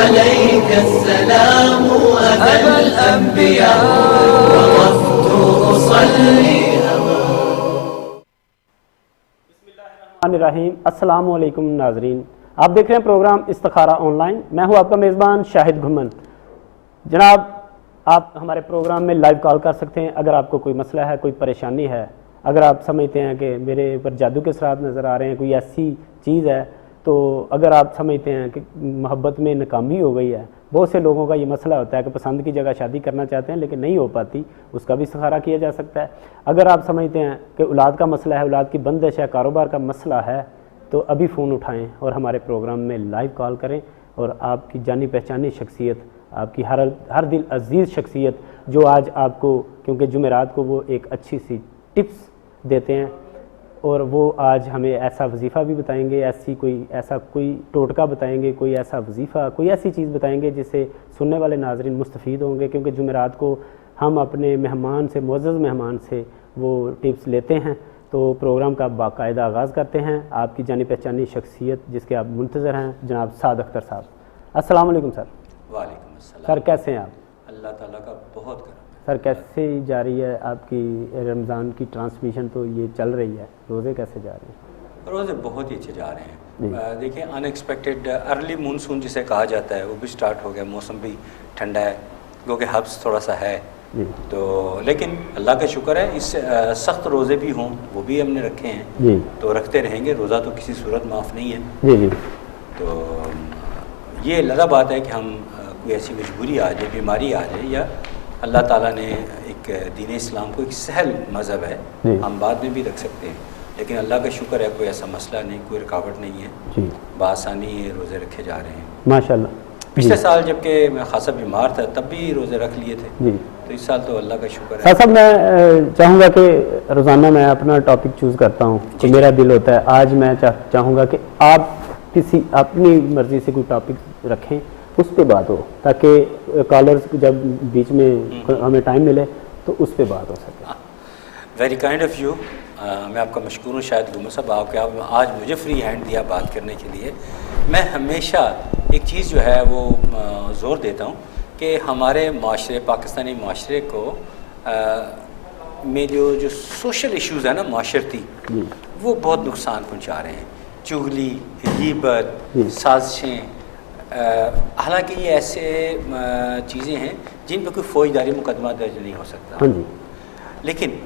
عليك السلام أبا الأنبياء وقفت أصلي. الرحیم السلام علیکم ناظرین، آپ دیکھ رہے ہیں پروگرام استخارہ آن لائن. میں ہوں آپ کا میزبان شاہد گھمن. جناب، آپ ہمارے پروگرام میں لائیو کال کر سکتے ہیں اگر آپ کو کوئی مسئلہ ہے، کوئی پریشانی ہے، اگر آپ سمجھتے ہیں کہ میرے اوپر جادو کے اثرات نظر آ رہے ہیں، کوئی ایسی چیز ہے، تو اگر آپ سمجھتے ہیں کہ محبت میں ناکامی ہو گئی ہے. بہت سے لوگوں کا یہ مسئلہ ہوتا ہے کہ پسند کی جگہ شادی کرنا چاہتے ہیں لیکن نہیں ہو پاتی، اس کا بھی استخارہ کیا جا سکتا ہے. اگر آپ سمجھتے ہیں کہ اولاد کا مسئلہ ہے، اولاد کی بندش ہے، کاروبار کا مسئلہ ہے، تو ابھی فون اٹھائیں اور ہمارے پروگرام میں لائیو کال کریں، اور آپ کی جانی پہچانی شخصیت، آپ کی ہر دل عزیز شخصیت جو آج آپ کو، کیونکہ جمعرات کو وہ ایک اچھی سی ٹپس دیتے ہیں، اور وہ آج ہمیں ایسا وظیفہ بھی بتائیں گے، ایسا کوئی ٹوٹکا بتائیں گے، کوئی ایسا وظیفہ، کوئی ایسی چیز بتائیں گے جس سے سننے والے ناظرین مستفید ہوں گے. کیونکہ جمعرات کو ہم اپنے مہمان سے، معزز مہمان سے وہ ٹپس لیتے ہیں. تو پروگرام کا باقاعدہ آغاز کرتے ہیں. آپ کی جانی پہچانی شخصیت جس کے آپ منتظر ہیں، جناب سعد اختر صاحب. السلام علیکم سر. وعلیکم السلام. سر کیسے ہیں آپ؟ اللہ تعالیٰ کا بہت کرم. سر کیسے جا رہی ہے آپ کی رمضان کی ٹرانسمیشن؟ تو یہ چل رہی ہے، روزے کیسے جا رہے ہیں؟ روزے بہت ہی اچھے جا رہے ہیں. دیکھیں، ان ایکسپیکٹڈ ارلی مونسون جسے کہا جاتا ہے وہ بھی سٹارٹ ہو گیا. موسم بھی ٹھنڈا ہے کیونکہ حبس تھوڑا سا ہے. تو لیکن اللہ کا شکر ہے، اس سے سخت روزے بھی ہوں وہ بھی ہم نے رکھے ہیں، تو رکھتے رہیں گے. روزہ تو کسی صورت معاف نہیں ہے. تو یہ اللہ بات ہے کہ ہم کوئی ایسی مجبوری آ جائے، بیماری آ جائے، یا اللہ تعالیٰ نے ایک دین اسلام کو ایک سہل مذہب ہے، ہم بعد میں بھی رکھ سکتے ہیں. لیکن اللہ کا شکر ہے کوئی ایسا مسئلہ نہیں، کوئی رکاوٹ نہیں ہے. بآسانی یہ روزے رکھے جا رہے ہیں ماشاءاللہ. پچھلے سال جب کہ میں خاصا بیمار تھا تب بھی روزے رکھ لیے تھے. تو اس سال تو اللہ کا شکر ہے. صاحب میں چاہوں گا کہ روزانہ میں اپنا ٹاپک چوز کرتا ہوں کہ میرا دل ہوتا ہے. آج میں چاہوں گا کہ آپ کسی اپنی مرضی سے کوئی ٹاپک رکھیں، اس پہ بات ہو، تاکہ کالرز جب بیچ میں ہمیں ٹائم ملے تو اس پہ بات ہو سکے. Very kind of you. میں آپ کا مشکور ہوں شاید گھمن صاحب، آپ آج مجھے فری ہینڈ دیا بات کرنے کے لیے. میں ہمیشہ ایک چیز جو ہے وہ زور دیتا ہوں کہ ہمارے معاشرے، پاکستانی معاشرے کو میں جو سوشل ایشوز ہیں نا معاشرتی، وہ بہت نقصان پہنچا رہے ہیں. چغلی، غیبت، سازشیں. حالانکہ یہ ایسے چیزیں ہیں جن پہ کوئی فوجداری مقدمہ درج نہیں ہو سکتا، لیکن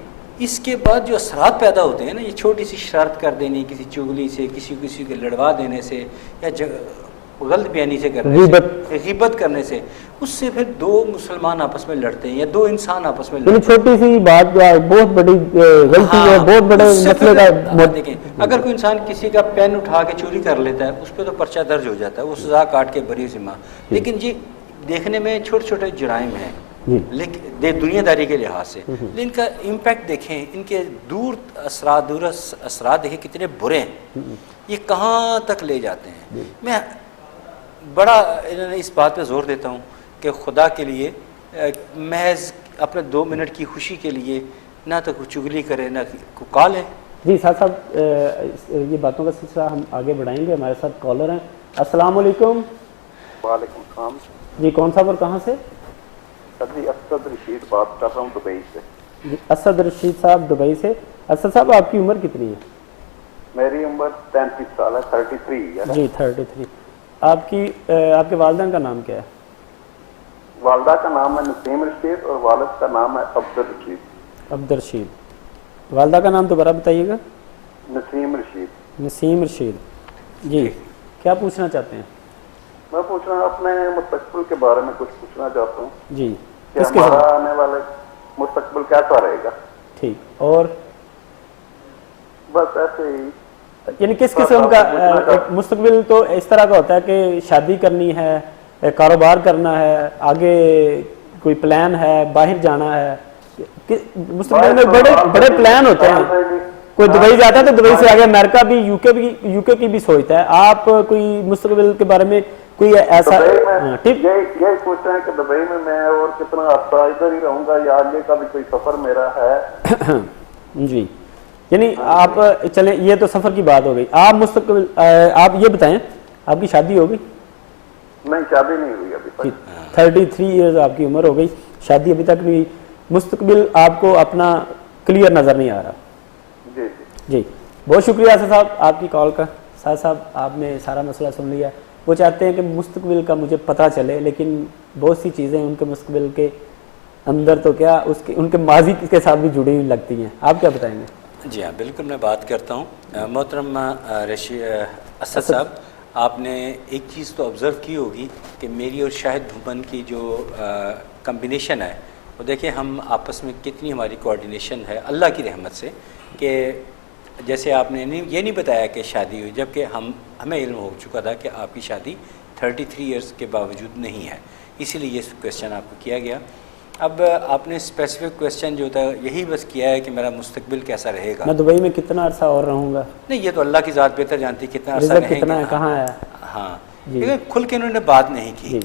اس کے بعد جو اثرات پیدا ہوتے ہیں نا، یہ چھوٹی سی شرارت کر دینی، کسی چغلی سے، کسی کو لڑوا دینے سے، یا غلط بیانی سے کرنے سے، غیبت کرنے سے، اس سے پھر دو مسلمان آپس میں لڑتے ہیں یا دو انسان آپس میں لڑتے ہیں. چھوٹی سی بات بہت بڑی غلطی ہے، بہت بڑے مسئلے کا. دیکھیں، اگر کوئی انسان کسی کا پین اٹھا کے چوری کر لیتا ہے، اس پہ تو پرچہ درج ہو جاتا ہے، وہ سزا کاٹ کے بری ذمہ. لیکن یہ دیکھنے میں چھوٹے چھوٹے جرائم ہیں لیکن دنیا داری کے لحاظ سے، لیکن ان کا امپیکٹ دیکھیں، ان کے دور اثرات دیکھیں کتنے برے ہیں. یہ کہاں تک لے جاتے ہیں. میں بڑا اس بات پہ زور دیتا ہوں کہ خدا کے لیے محض اپنے 2 منٹ کی خوشی کے لیے نہ تو کوئی چغلی کرے، نہ کوئی کال ہے. جی صاحب، یہ باتوں کا سلسلہ ہم آگے بڑھائیں گے. ہمارے ساتھ کالر ہیں. السلام علیکم. وعلیکم السلام. جی کون صاحب اور کہاں سے؟ جی اسد رشید بات کر رہا ہوں دبئی سے. جی اسد رشید صاحب دبئی سے. اسد صاحب آپ کی عمر کتنی ہے؟ میری عمر 33 سال ہے، 33. جی 33. آپ کے والدین کا نام کیا ہے؟ والدہ کا نام ہے نسیم رشید اور والد کا نام ہے عبد الرشید. عبد الرشید. والدہ کا نام دوبارہ بتائیے گا. نسیم رشید. نسیم رشید. جی کیا پوچھنا چاہتے ہیں؟ میں پوچھ رہا ہوں اپنے مستقبل کے بارے میں کچھ پوچھنا چاہتا ہوں. جی کہ ہمارا آنے والے مستقبل کیسا رہے گا. ٹھیک. اور بس ایسے ہی، یعنی کس قسم کا مستقبل تو اس طرح کا ہوتا ہے کہ شادی کرنی ہے، کاروبار کرنا ہے، آگے کوئی پلان ہے، باہر جانا ہے. مستقبل میں بڑے پلان ہوتے ہیں. کوئی دبئی جاتا ہے تو دبئی سے آگے امریکہ بھی، یو کے کی بھی سوچتا ہے. آپ کوئی مستقبل کے بارے میں کوئی ایسا یہی پوچھ رہے ہیں کہ دبئی میں اور کتنا عرصہ ادھر ہی رہوں گا یا آگے کا بھی کوئی سفر میرا ہے؟ جی یعنی آپ چلیں، یہ تو سفر کی بات ہو گئی. آپ مستقبل آپ یہ بتائیں، آپ کی شادی ہو گئی؟ नहीं, शादी नहीं हुई अभी तक। 33 ईयर्स आपकी उम्र हो गई, शादी अभी तक नहीं हुई, मुस्तकबिल आपको अपना क्लियर नज़र नहीं आ रहा। जी जी, बहुत शुक्रिया असद साहब आपकी कॉल का। साहब साहब आपने सारा मसला सुन लिया। वो चाहते हैं कि मुस्तकबिल का मुझे पता चले, लेकिन बहुत सी चीज़ें उनके मुस्तकबिल के अंदर तो क्या उसके उनके माजी के साथ भी जुड़ी हुई लगती हैं। आप क्या बताएंगे? जी हाँ, बिल्कुल मैं बात करता हूँ। मोहतरम असद साहब, आपने एक चीज़ तो ऑब्ज़र्व की होगी कि मेरी और शाहिद घुमन की जो कम्बिनेशन है, वो देखिए हम आपस में कितनी हमारी कोऑर्डिनेशन है अल्लाह की रहमत से, कि जैसे आपने ये नहीं बताया कि शादी हुई, जबकि हमें इल्म हो चुका था कि आपकी शादी 33 इयर्स के बावजूद नहीं है, इसीलिए ये क्वेश्चन आपको किया गया। अब आपने स्पेसिफिक क्वेश्चन जो था यही बस किया है कि मेरा मुस्तकबिल कैसा रहेगा। मैं दुबई में कितना अरसा और रहूँगा? नहीं, ये तो अल्लाह की ज़ात बेहतर जानती कितना अरसा रिज़्क़ रहेंगे। कितना है, कहाँ है? हाँ, लेकिन खुल के इन्होंने बात नहीं की।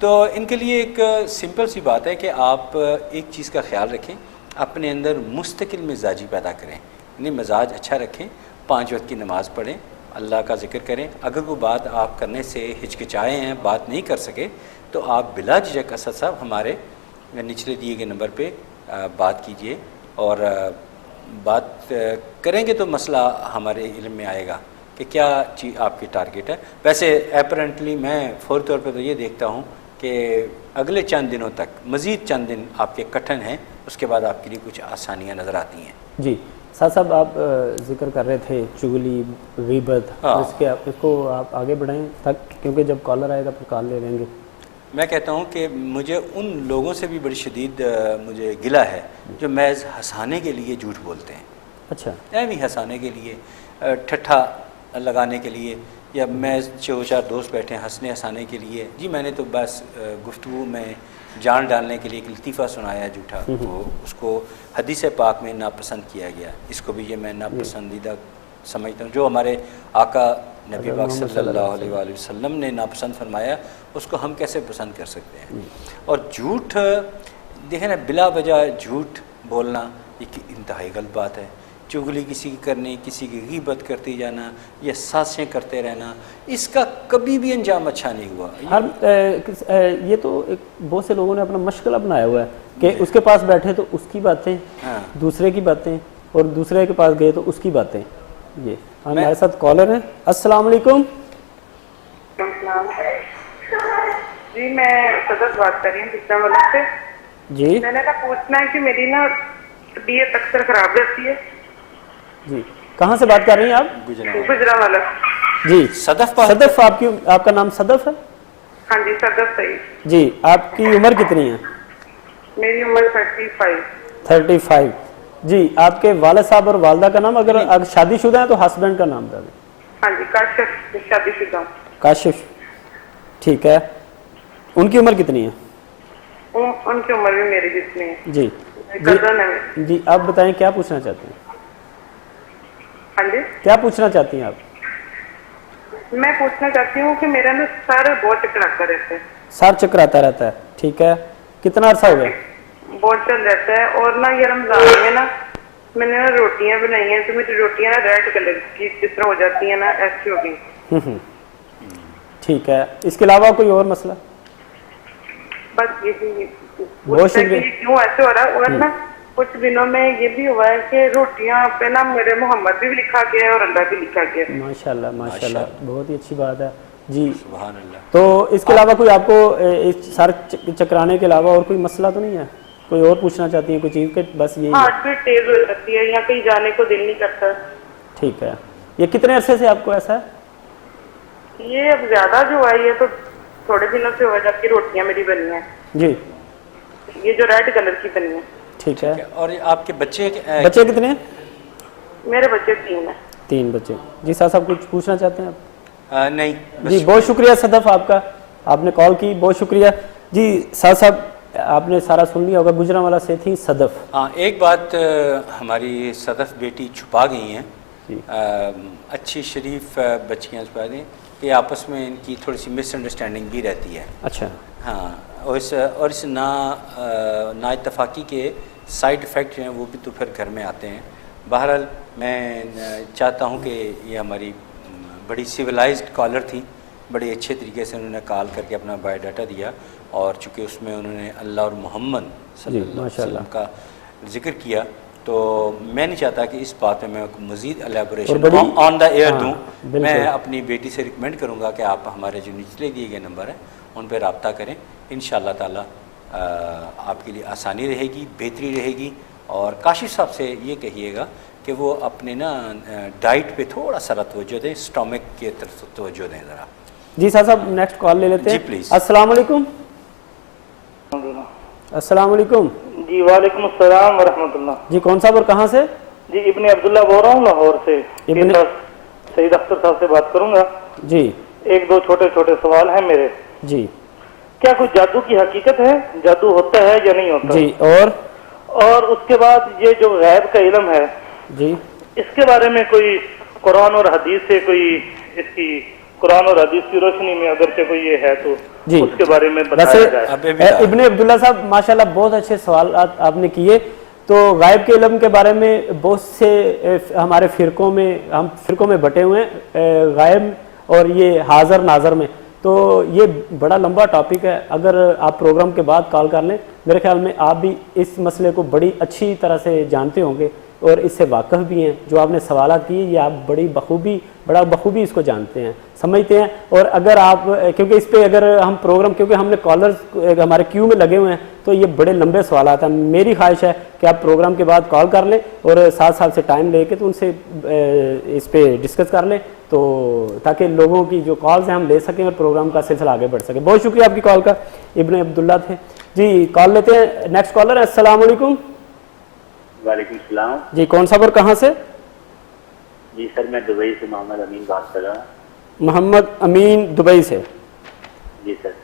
तो इनके लिए एक सिंपल सी बात है कि आप एक चीज़ का ख्याल रखें, अपने अंदर मुस्तकिल मिजाजी पैदा करें, यानी मिजाज अच्छा रखें, 5 वक्त की नमाज़ पढ़ें, अल्लाह का जिक्र करें। अगर वो बात आप करने से हिचकिचाए हैं, बात नहीं कर सके, तो आप बिला झिझक असद साहब हमारे निचले दिए गए नंबर पे बात कीजिए, और बात करेंगे तो मसला हमारे इल्म में आएगा कि क्या चीज़ आपकी टारगेट है। वैसे अपरेंटली मैं फौरी तौर पे तो ये देखता हूँ कि अगले चंद दिनों तक मज़ीद चंद दिन आपके कठिन हैं, उसके बाद आपके लिए कुछ आसानियाँ नज़र आती हैं। जी साहब, आप जिक्र कर रहे थे चुगली, ग़ीबत, इसको आप आगे बढ़ाएं तक, क्योंकि जब कॉलर आएगा फिर कॉल ले लेंगे। मैं कहता हूँ कि मुझे उन लोगों से भी बड़ी शदीद मुझे गिला है जो महज हंसाने के लिए झूठ बोलते हैं। अच्छा, भी हंसाने के लिए, ठट्ठा लगाने के लिए, या मैं 4 दोस्त बैठे हैं हंसने हंसाने के लिए। जी मैंने तो बस गुफ्तगू में जान डालने के लिए एक लतीफ़ा सुनाया झूठा, वो उसको हदीस पाक में नापसंद किया गया। इसको भी ये मैं नापसंदीदा समझता हूँ। जो हमारे आका नबी पाक सल्लल्लाहु अलैहि वसल्लम ने नापसंद फरमाया, उसको हम कैसे पसंद कर सकते हैं। और झूठ देखें ना, बिला वजह झूठ बोलना एक इंतहाई गलत बात है। चुगली किसी की करनी, किसी की ग़ीबत करती जाना, या साज़िशें करते रहना, इसका कभी भी अंजाम अच्छा नहीं हुआ। ये तो बहुत से लोगों ने अपना मशगला बनाया हुआ है कि उसके पास बैठे तो उसकी बातें, दूसरे की बातें, और दूसरे के पास गए तो उसकी बातें। ये हमारे साथ कॉलर हैं। अस्सलाम वालेकुम। जी मैं सदर बात कर रही हूँ पिछला वाले से। जी मैंने ना पूछना है कि मेरी ना तबीयत अक्सर खराब रहती है। जी, कहाँ से बात कर रही हैं आप? गुजरावाला। जी सदफ आपका नाम सदफ है? हाँ जी, सदफ सही। जी, आपकी उम्र कितनी है? मेरी उम्र 35। 35। जी, आपके वालिद साहब और वालदा का नाम, अगर शादीशुदा है तो हस्बैंड का नाम था? हाँ जी, काशिफ, शादीशुदा। काशिफ, ठीक है। उनकी उम्र कितनी है? उनकी उम्र भी मेरी जितनी है। जी जी, आप बताएं क्या पूछना चाहते हैं? हाँ जी, क्या पूछना चाहती हैं आप? मैं पूछना चाहती हूँ कि मेरा ना सर बहुत चकराता रहता है। सर चकराता रहता है, ठीक है। कितना अर्सा हो गया? बहुत चल रहता है। और ना ये रमजान में ना मैंने ना रोटियां बनाई हैं, तो मेरी रोटियां ना रेड कलर की जिस तरह हो जाती है ना, ऐसी हो गई। ठीक है, इसके अलावा कोई और मसला? बस ये क्यों ऐसे हो रहा है। और ना कुछ दिनों में ये भी हुआ है कि रोटियां पे ना मेरे मोहम्मद भी लिखा गया है और अल्लाह भी लिखा गया है। माशाल्लाह माशाल्लाह, बहुत ही अच्छी बात है जी। सुभान अल्लाह। तो इसके अलावा कोई आपको इस सर चकराने के अलावा और कोई मसला तो नहीं है? कोई और पूछना चाहती हैं कोई चीज़ के? बस यही? हार्ट बीट तेज हो जाती है, या कहीं जाने को दिल नहीं करता। ठीक है। ये कितने अरसे से आपको ऐसा है? ये अब ज्यादा जो है, ये तो थोड़े दिनों से हुआ जबकि रोटियां मेरी बनी है जी, ये जो रेड कलर की बनी है। ठीक है। और आपके बच्चे कितने हैं? मेरे बच्चे 3 हैं। 3 बच्चे। जी साहब कुछ पूछना चाहते हैं आप? नहीं जी, बहुत शुक्रिया सदफ आपका, आपने कॉल की, बहुत शुक्रिया जी। साहब आपने सारा सुन लिया होगा, गुजरांवाला से थी सदफ। हाँ, एक बात हमारी सदफ बेटी छुपा गई हैं, अच्छी शरीफ बच्चियाँ छुपा दी कि आपस में इनकी थोड़ी सी मिसअंडरस्टैंडिंग भी रहती है। अच्छा। हाँ, और इस ना इत्तफाकी के साइड इफ़ेक्ट हैं वो भी तो फिर घर में आते हैं। बहरहाल मैं चाहता हूँ कि ये हमारी बड़ी सिविलाइज्ड कॉलर थी, बड़े अच्छे तरीके से उन्होंने कॉल करके अपना बायोडाटा दिया, और चूँकि उसमें उन्होंने अल्लाह और मोहम्मद सल्लल्लाहु अलैहि वसल्लम का जिक्र किया, तो मैं नहीं चाहता कि इस बात में मैं मज़ीद एलेबोरेशन ऑन द एयर दूँ। मैं अपनी बेटी से रिकमेंड करूँगा कि आप हमारे जो निचले दिए गए नंबर हैं उन पर रब्ता करें, इंशाअल्लाह ताला आपके लिए आसानी रहेगी, बेहतरी रहेगी। और काशिफ साहब से ये कहिएगा कि वो अपने ना डाइट पे थोड़ा सा तवज्जो दें, स्टमक के तरफ तवज्जो दें ज़रा। जी साहब नेक्स्ट कॉल ले लेते हैं। जी प्लीज़। अस्सलाम वालेकुम। अस्सलाम वालेकुम। जी वालेकुम अस्सलाम वरहमतुल्लाह। जी कौन साहब और कहाँ से? जी इब्ने अब्दुल्ला बोल रहा हूँ लाहौर से। इब्ने सईद अख्तर साहब से बात करूँगा। जी एक दो छोटे छोटे सवाल हैं मेरे। जी। क्या कुछ जादू की हकीकत है, जादू होता है या नहीं होता? जी। और उसके बाद ये जो गैब का इल्म है जी, इसके बारे में कोई कुरान और हदीस से कोई इसकी कुरान और हदीस की रोशनी में अगर से कोई ये है तो जी उसके बारे में बताया जाए। वैसे इब्ने अब्दुल्ला साहब माशाल्लाह बहुत अच्छे सवाल आपने किए। तो गायब के इल्म के बारे में बहुत से हमारे फ़िरक़ों में, हम फ़िरक़ों में बटे हुए हैं गायब और ये हाज़र नाज़र में। तो ये बड़ा लंबा टॉपिक है, अगर आप प्रोग्राम के बाद कॉल कर लें, मेरे ख्याल में आप भी इस मसले को बड़ी अच्छी तरह से जानते होंगे और इससे वाकिफ़ भी हैं। जो आपने सवाल किए ये आप बड़ा बखूबी इसको जानते हैं, समझते हैं। और अगर आप, क्योंकि इस पे अगर हम प्रोग्राम, क्योंकि हमने कॉलर्स हमारे क्यू में लगे हुए हैं, तो ये बड़े लंबे सवाल हैं। मेरी ख्वाहिश है कि आप प्रोग्राम के बाद कॉल कर लें और साथ से टाइम लेके तो उनसे इस पे डिस्कस कर लें, तो ताकि लोगों की जो कॉल्स हैं हम ले सकें और प्रोग्राम का सिलसिला आगे बढ़ सके। बहुत शुक्रिया आपकी कॉल का। इब्ने अब्दुल्ला थे जी। कॉल लेते हैं, नेक्स्ट कॉलर है। अस्सलाम वालेकुम। वालेकुम सलाम। जी कौन सा और कहाँ से? जी सर मैं दुबई से मोहम्मद अमीन बात कर रहा हूँ। मोहम्मद अमीन दुबई से। जी सर।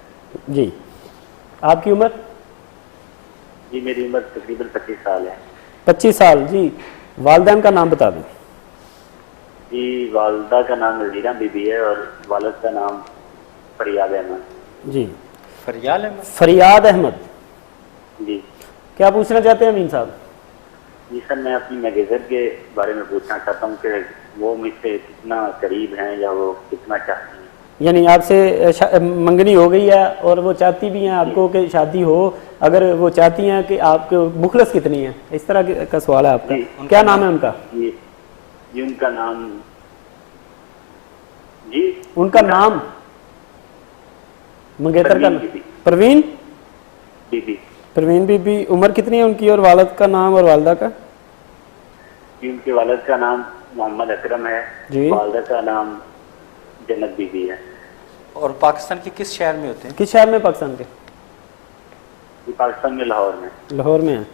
जी आपकी उम्र? जी मेरी उम्र तकरीबन 25 साल है। 25 साल। जी वालिदैन का नाम बता दें। जी वालदा का नाम नज़ीरा बीबी है और वालिद का नाम फरियाद अहमद। जी फरियाद अहमद। जी क्या पूछना चाहते हैं अमीन साहब? जी सर मैं अपनी मैगेजर के बारे में पूछना चाहता हूँ कि वो मुझसे कितना करीब हैं या वो कितना चाहती हैं। यानी आपसे मंगनी हो गई है और वो चाहती भी हैं आपको कि शादी हो, अगर वो चाहती हैं कि आपको मुखलस कितनी है, इस तरह का सवाल है आपका। क्या नाम है उनका? जी उनका नाम, जी उनका नाम मंगेतर का परवीन बीबी। परवीन बीबी। उम्र कितनी है उनकी और वालिद का नाम और वालदा का? जी उनके वालिद का नाम मोहम्मद अकरम है जी। वालदा का नाम जन्नत बीबी है। और पाकिस्तान के किस शहर में होते हैं? किस शहर में पाकिस्तान के? जी पाकिस्तान में लाहौर में। लाहौर में है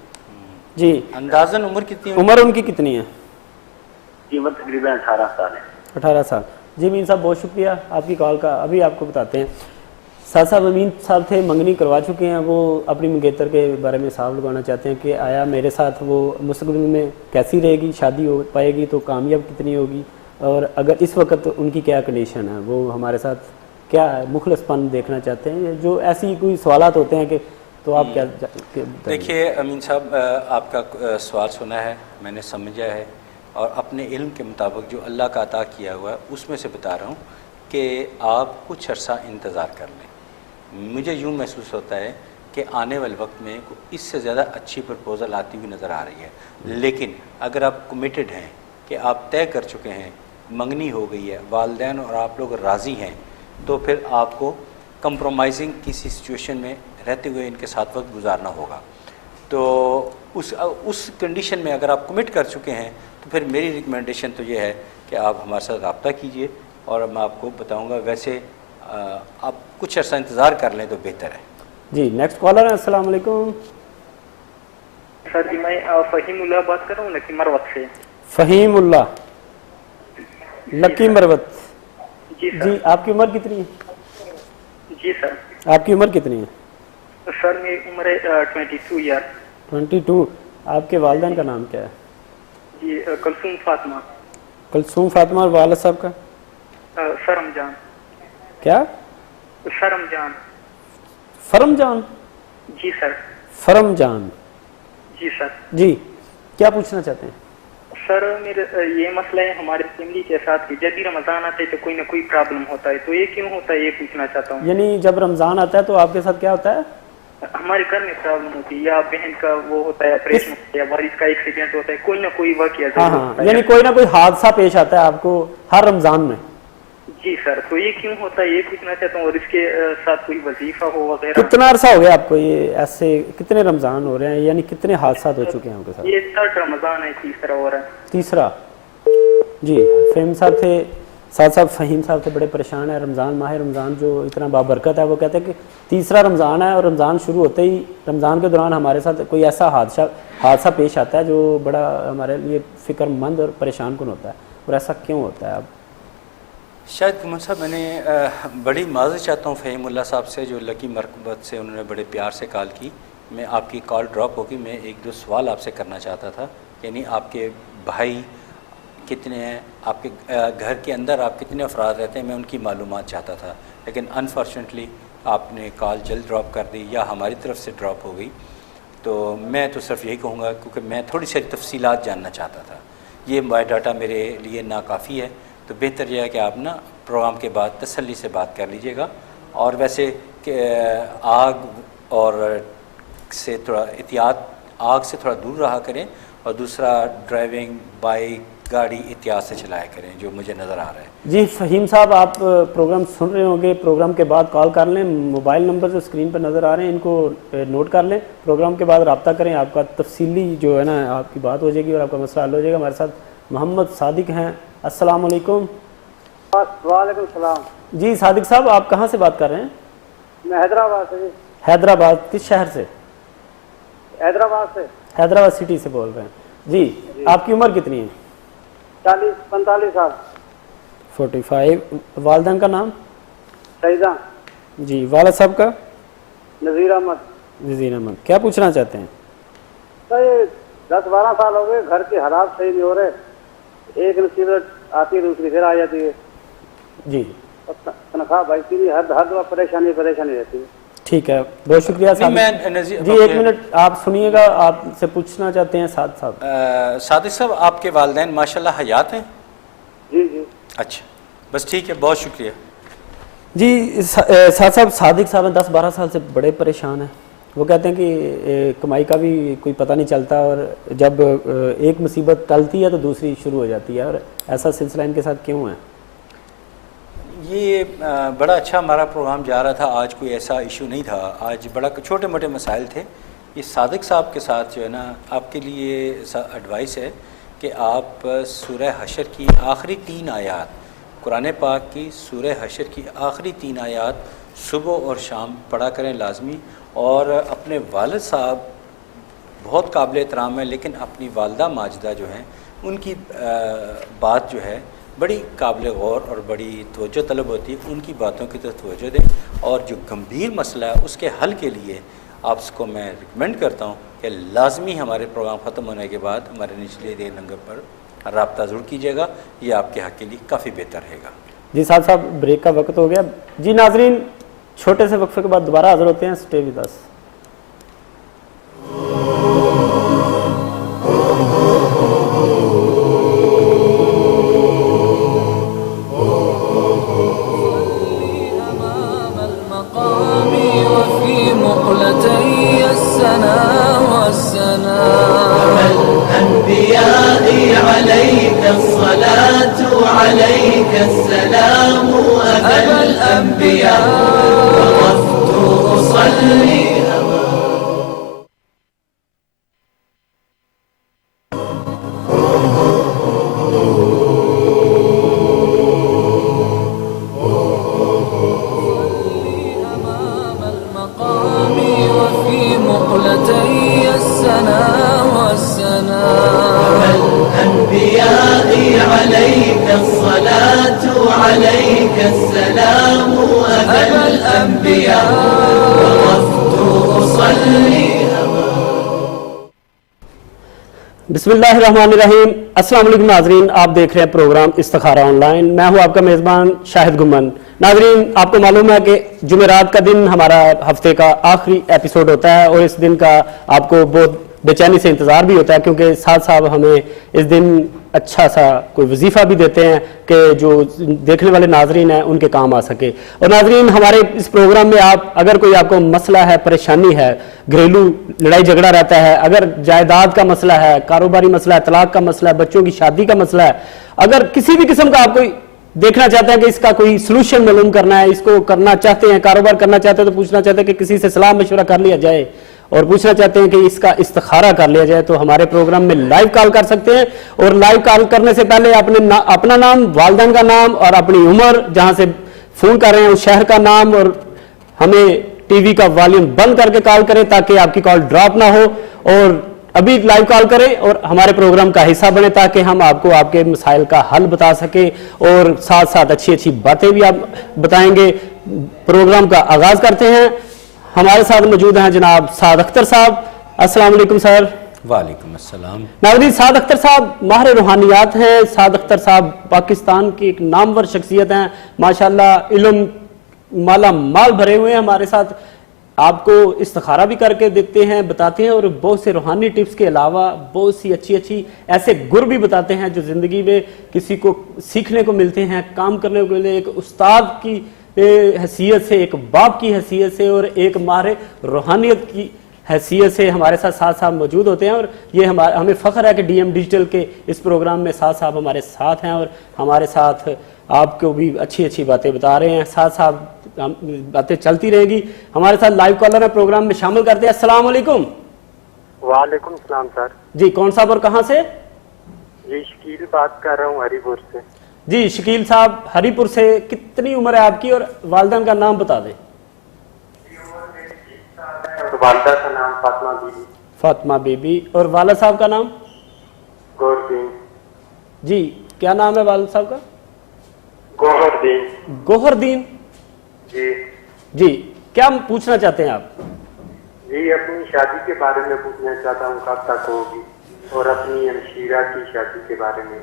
जी। अंदाजन उम्र कितनी है? उम्र उनकी कितनी है? जी उम्र तकरीबन 18 साल है। 18 साल। जी अमीन साहब बहुत शुक्रिया आपकी कॉल का। अभी आपको बताते हैं। साहब अमीन साहब थे, मंगनी करवा चुके हैं, वो अपनी मंगेतर के बारे में साफ लगाना चाहते हैं कि आया मेरे साथ वो मुस्तकबिल में कैसी रहेगी, शादी हो पाएगी तो कामयाब कितनी होगी, और अगर इस वक्त उनकी क्या कंडीशन है, वो हमारे साथ क्या मुखलसपन देखना चाहते हैं। जो ऐसी कोई सवालात होते हैं कि तो आप क्या देखिए अमीन साहब, आपका सवाल सुना है, मैंने समझा है और अपने इल्म के मुताबिक जो अल्लाह का अता किया हुआ है उसमें से बता रहा हूँ कि आप कुछ अर्सा इंतज़ार कर लें। मुझे यूँ महसूस होता है कि आने वाले वक्त में इससे ज़्यादा अच्छी प्रपोज़ल आती हुई नज़र आ रही है, लेकिन अगर आप कमिटेड हैं कि आप तय कर चुके हैं, मंगनी हो गई है, वालिदैन और आप लोग राज़ी हैं, तो फिर आपको कंप्रोमाइजिंग किसी सिचुएशन में रहते हुए इनके साथ वक्त गुजारना होगा। तो उस कंडीशन में अगर आप कमिट कर चुके हैं तो फिर मेरी रिकमेंडेशन तो ये है कि आप हमारे साथ रब्ता कीजिए और मैं आपको बताऊँगा। वैसे आप कुछ अर्सा इंतज़ार कर लें तो बेहतर है। जी नेक्स्ट कॉलर है। अस्सलाम वालेकुम। सर जी मैं फ़हीमुल्लाह बात कर रहा हूँ लकी मरवत से। फ़हीमुल्लाह लकी मरवत। जी सर। जी आपकी उम्र कितनी है? जी सर। आपकी उम्र कितनी है? सर मेरी उम्र है 22 ईयर। 22। आपके वालिदैन का नाम क्या है? जी कलसूम फातिमा। कलसूम फातिमा। और वालिद साहब का? सरमजान। क्या? सरमजान। फरमजान। जी सर। फरमजान। जी सर। जी क्या पूछना चाहते हैं? سر میرا یہ مسئلہ ہے ہمارے فیملی کے ساتھ کہ جب بھی رمضان آتا ہے تو کوئی نہ کوئی پرابلم ہوتا ہے, تو یہ کیوں ہوتا ہے یہ پوچھنا چاہتا ہوں. یعنی جب رمضان آتا ہے تو آپ کے ساتھ کیا ہوتا ہے؟ ہمارے گھر میں پرابلم ہوتی ہے, یا بہن کا وہ ہوتا ہے آپریشن, یا والد کا ایکسیڈنٹ ہوتا ہے, کوئی نہ کوئی واقعہ ضرور ہوتا ہے. یعنی کوئی نہ کوئی حادثہ پیش آتا ہے آپ کو ہر رمضان میں. جی سر, تو یہ کیوں ہوتا ہے یہ پوچھنا چاہتا ہوں, اور اس کے ساتھ کوئی وظیفہ ہو وغیرہ. کتنا عرصہ ہو گیا آپ کو یہ ایسے, کتنے رمضان ہو رہے ہیں, یعنی کتنے حادثات ہو چکے ہیں آپ کے ساتھ؟ یہ 3rd رمضان ہے, تیسرا ہو رہا ہے. تیسرا. جی فہیم صاحب تھے, ساتھ صاحب فہیم صاحب تھے, بڑے پریشان ہیں. رمضان, ماہ رمضان جو اتنا بابرکت ہے, وہ کہتے ہیں کہ تیسرا رمضان ہے اور رمضان شروع ہوتے ہی رمضان کے دوران ہمارے ساتھ کوئی ایسا حادثہ پیش آتا ہے جو بڑا ہمارے لیے فکر مند اور پریشان کن ہوتا ہے. اور ایسا کیوں ہوتا ہے؟ اب شاید گھمن صاحب میں نے بڑی معذرت چاہتا ہوں فہیم اللہ صاحب سے, جو لکی مرکبت سے انہوں نے بڑے پیار سے کال کی. میں آپ کی کال ڈراپ ہوگی, میں 1-2 سوال آپ سے کرنا چاہتا تھا. یعنی آپ کے بھائی کتنے ہیں, آپ کے گھر کے اندر آپ کتنے افراد رہتے ہیں, میں ان کی معلومات چاہتا تھا. لیکن انفارچونیٹلی آپ نے کال جلد ڈراپ کر دی یا ہماری طرف سے ڈراپ ہو گئی. تو میں تو صرف یہی کہوں گا, کیونکہ میں تھوڑی سی تفصیلات جاننا چاہتا تھا. یہ بایو ڈاٹا میرے لیے ناکافی ہے, تو بہتر یہ ہے کہ آپ نا پروگرام کے بعد تسلی سے بات کر لیجئے گا. اور ویسے کہ آگ اور سے تھوڑا احتیاط, آگ سے تھوڑا دور رہا کریں, اور دوسرا ڈرائیونگ, بائک, گاڑی احتیاط سے چلایا کریں, جو مجھے نظر آ رہا ہے. جی فہیم صاحب, آپ پروگرام سن رہے ہوں گے, پروگرام کے بعد کال کر لیں. موبائل نمبر جو اسکرین پر نظر آ رہے ہیں ان کو نوٹ کر لیں. پروگرام کے بعد رابطہ کریں, آپ کا تفصیلی جو ہے نا آپ کی بات ہو جائے گی اور آپ کا مسئلہ حل ہو جائے گا. ہمارے ساتھ محمد صادق ہیں. السلام علیکم. وعلیکم السلام. جی صادق صاحب, آپ کہاں سے بات کر رہے ہیں؟ میں حیدرآباد سے. حیدرآباد, کس شہر سے؟ حیدرآباد سے. حیدرآباد سٹی سے بول رہے ہیں. جی آپ کی عمر کتنی ہے؟ 45 سال. 45. والدین کا نام؟ سعیدہ. جی والد صاحب کا؟ نذیر احمد. نذیر احمد. کیا پوچھنا چاہتے ہیں؟ سر یہ 10-12 سال ہو گئے, گھر کے حالات صحیح نہیں ہو رہے. ایک مصیبت آتی ہے دوسری پھر آ جاتی ہے. جی تنخواہ بھاجتی نہیں, ہر دفعہ پریشانی رہتی ہے. ٹھیک ہے, بہت شکریہ صاحب. جی ایک منٹ آپ سنیے گا, آپ سے پوچھنا چاہتے ہیں صادق صاحب. صادق صاحب, آپ کے والدین ماشاءاللہ حیات ہیں؟ جی جی. اچھا, بس ٹھیک ہے, بہت شکریہ. جی صاحب, صادق صاحب 10-12 سال سے بڑے پریشان ہیں. وہ کہتے ہیں کہ کمائی کا بھی کوئی پتہ نہیں چلتا, اور جب ایک مصیبت ٹلتی ہے تو دوسری شروع ہو جاتی ہے. اور ایسا سلسلہ ان کے ساتھ کیوں ہے؟ یہ بڑا اچھا ہمارا پروگرام جا رہا تھا, آج کوئی ایسا ایشو نہیں تھا, آج بڑا چھوٹے موٹے مسائل تھے. یہ صادق صاحب کے ساتھ جو ہے نا, آپ کے لیے ایڈوائس ہے کہ آپ سورہ حشر کی آخری 3 آیات, قرآن پاک کی سورہ حشر کی آخری 3 آیات صبح اور شام پڑھا کریں لازمی. اور اپنے والد صاحب بہت قابل احترام ہیں, لیکن اپنی والدہ ماجدہ جو ہیں ان کی بات جو ہے بڑی قابل غور اور بڑی توجہ طلب ہوتی ہے. ان کی باتوں کی طرف توجہ دیں, اور جو گمبھیر مسئلہ ہے اس کے حل کے لیے آپ کو میں ریکمینڈ کرتا ہوں کہ لازمی ہمارے پروگرام ختم ہونے کے بعد ہمارے نچلے دے نمبر پر رابطہ ضرور کیجیے گا, یہ آپ کے حق کے لیے کافی بہتر رہے گا. جی صاحب بریک کا وقت ہو گیا. جی ناظرین, چھوٹے سے وقفے کے بعد دوبارہ حاضر ہوتے ہیں. Stay with us. عليك الصلاة عليك السلام أبا الأنبياء وقفت أصلي. أمام المقام وفي مقلتي السنا والسنا الأنبياء عليك الصلاة عليك السلام أبا الأنبياء وقفت أصلي. بسم اللہ الرحمن الرحیم. السلام علیکم ناظرین, آپ دیکھ رہے ہیں پروگرام استخارہ آن لائن. میں ہوں آپ کا میزبان شاہد گھمن. ناظرین, آپ کو معلوم ہے کہ جمعرات کا دن ہمارا ہفتے کا آخری ایپیسوڈ ہوتا ہے, اور اس دن کا آپ کو بہت बेचैनी से इंतज़ार भी होता है, क्योंकि साथ साहब हमें इस दिन अच्छा सा कोई वजीफ़ा भी देते हैं कि जो देखने वाले नाजरीन हैं उनके काम आ सके। और नाजरीन, हमारे इस प्रोग्राम में आप अगर कोई आपको मसला है, परेशानी है, घरेलू लड़ाई झगड़ा रहता है, अगर जायदाद का मसला है, कारोबारी मसला है, तलाक का मसला है, बच्चों की शादी का मसला है, अगर किसी भी किस्म का आप कोई देखना चाहते हैं कि इसका कोई सलूशन मालूम करना है, इसको करना चाहते हैं, कारोबार करना चाहते हैं, तो पूछना चाहते हैं कि किसी से सलाह मशवरा कर लिया जाए और पूछना चाहते हैं कि इसका इस्तिखारा कर लिया जाए, तो हमारे प्रोग्राम में लाइव कॉल कर सकते हैं। और लाइव कॉल करने से पहले अपना नाम, वालिदैन का नाम और अपनी उम्र, जहां से फोन कर रहे हैं उस शहर का नाम, और हमें टीवी का वॉल्यूम बंद करके कॉल करें ताकि आपकी कॉल ड्रॉप ना हो। और अभी लाइव कॉल करें और हमारे प्रोग्राम का हिस्सा बने ताकि हम आपको आपके मसाइल का हल बता सके और साथ साथ अच्छी अच्छी बातें भी आप बताएंगे। प्रोग्राम का आगाज करते हैं। हमारे साथ मौजूद हैं जनाब साद अख्तर साहब। अस्सलाम वालेकुम सर। वालेकुम अस्सलाम। नाज़रीन, साद अख्तर साहब माहिर रूहानियात हैं। साद अख्तर साहब पाकिस्तान की एक नामवर शख्सियत हैं, माशाल्लाह इल्म माला माल भरे हुए हैं। हमारे साथ आपको इस्तिखारा भी करके देते हैं, बताते हैं, और बहुत से रूहानी टिप्स के अलावा बहुत सी अच्छी अच्छी ऐसे गुर भी बताते हैं जो ज़िंदगी में किसी को सीखने को मिलते हैं, काम करने को मिलते हैं। एक उस्ताद की हैसियत से, एक बाप की हैसियत से और एक माहिर रूहानियत की हैसियत से हमारे साथ साथ साहब मौजूद होते हैं। और ये हमें फ़ख्र है कि डीएम डिजिटल के इस प्रोग्राम में साथ साहब हमारे साथ हैं और हमारे साथ आपको भी अच्छी अच्छी बातें बता रहे हैं। साथ साहब बातें चलती रहेगी। हमारे साथ लाइव कॉलर है, प्रोग्राम में शामिल करते हैं। अस्सलाम वालेकुम। वालेकुम सलाम सर। जी, कौन साहब और कहाँ से? जी, शकील बात कर रहा हूँ हरीपुर से। जी शकील साहब, हरीपुर से। कितनी उम्र है आपकी और वालिदैन का नाम बता दें। वालिदा का नाम फातिमा बीबी। फातिमा बीबी। और वालिद साहब का नाम? गोहरदीन। जी, क्या नाम है वालिद साहब का? गोहरदीन। गोहरदीन जी। जी, क्या पूछना चाहते हैं आप? जी, अपनी शादी के बारे में पूछना चाहता हूँ, कब तक होगी, और अपनी हमशीरा की शादी के बारे में।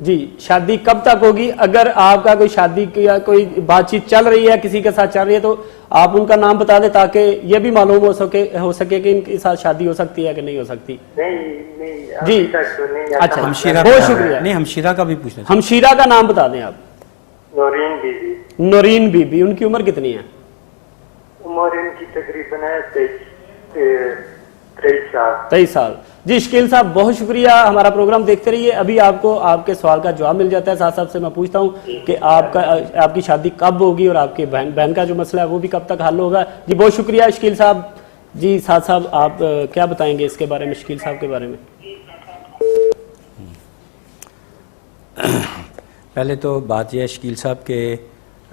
जी, शादी कब तक होगी? अगर आपका कोई शादी की या कोई बातचीत चल रही है, किसी के साथ चल रही है, तो आप उनका नाम बता दें ताकि ये भी मालूम हो सके कि इनके साथ शादी हो सकती है कि नहीं हो सकती। नहीं जी, तो नहीं। अच्छा, हमशीरा बहुत शुक्रिया। नहीं, हमशीरा का भी पूछना। हमशीरा का नाम बता दें आप। नौरीन बीबी। नौरीन बीबी। उनकी उम्र कितनी है? उम्र इनकी तकरीबन है 23 साल। 23 साल। जी शकील साहब, बहुत शुक्रिया। हमारा प्रोग्राम देखते रहिए। अभी आपको आपके सवाल का जवाब मिल जाता है। साथ साथ से मैं पूछता हूँ कि आपकी शादी कब होगी और आपके बहन का जो मसला है वो भी कब तक हल होगा। जी बहुत शुक्रिया शकील साहब। जी साथ साहब, आप क्या बताएंगे इसके बारे में, शकील साहब के बारे में? पहले तो बात यह है शकील साहब के